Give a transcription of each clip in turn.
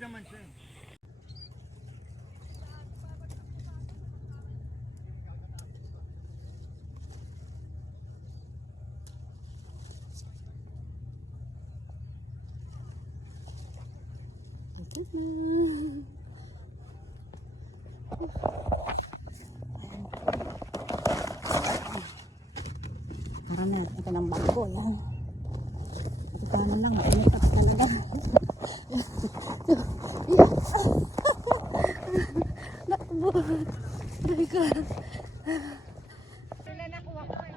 naman siya. Tara na, ito ng bangko. Yan. Ito lang, mainit ako talaga. Nakbo. Ay ka. Sila nakuha ko eh.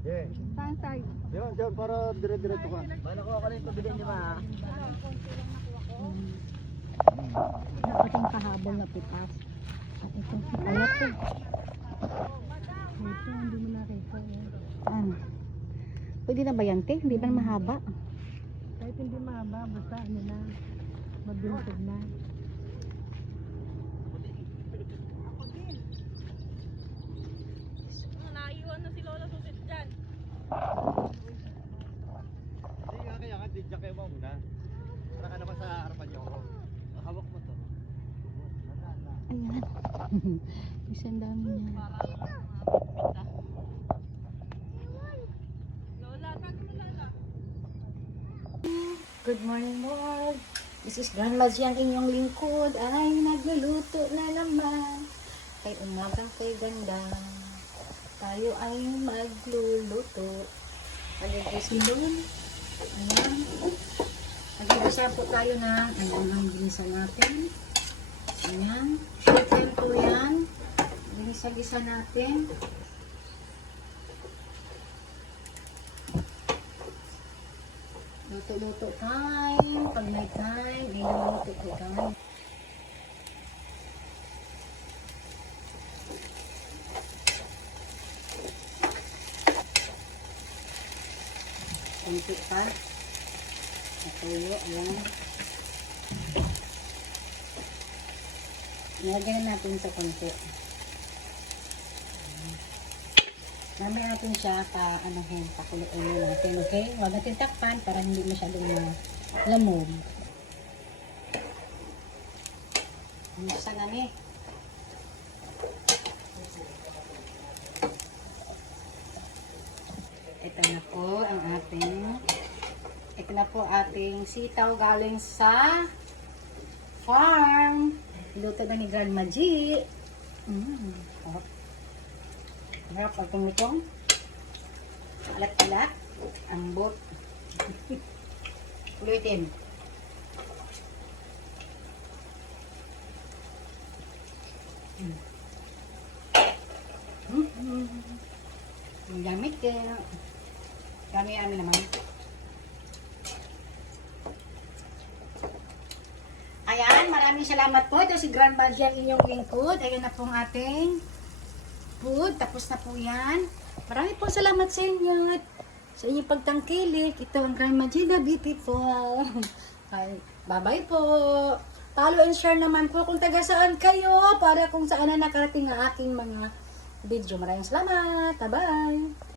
Yeah. Saan side? Diyan, para dire-diretso ka. Nakuha ko na yung pabili niyo ba? Ating kahabol na pitas. At itong alat ko. Ito, hindi mo nakita. Ano? Pwede na ba yan, te? Hindi ba mahaba? Kahit hindi mahaba, basta ano na, mabinsog na. Ako din. Naiwan na si Lola Susit dyan. Hindi nga kaya didyak kayo muna. Para ka naman sa harapan niyo ako. Hawak mo to. Ayan. Isang dami niya. Lola, saan mo Lola? Good morning, Lord. This is Grandma G, ang inyong lingkod ay nagluluto na naman. Kay umagang kay ganda, tayo ay magluluto. Mag-guess mo doon. Ayan. Mag-guessa po tayo ng ang ginisa natin. Ayan. Chicken po yan. Ginisa-gisa natin. Luto-luto time. Pag may time, luto po time. Kunti pa. Natulo. Ayan. Nilagyan natin sa kunti. Mamaya natin siya pakuluin natin, okay? Huwag natin takpan para hindi masyadong lamog. Sa nami. Ito na po ating sitaw galing sa farm. Luto na ni Grandma G. Harap pag tumitong. Alat-alat. Ambot. Ulitin. Ang gamit kaya. Kami naman. Ayan, maraming salamat po. Ito si Grandma G ang inyong lingkod. Ayan na po ang ating food. Tapos na po yan. Maraming po salamat sa inyo. Sa inyong pagtangkilik. Ito ang Grandma G the Beautiful. Bye-bye po. Follow and share naman po kung taga saan kayo para kung saan na nakarating ang aking mga video. Maraming salamat. Bye-bye.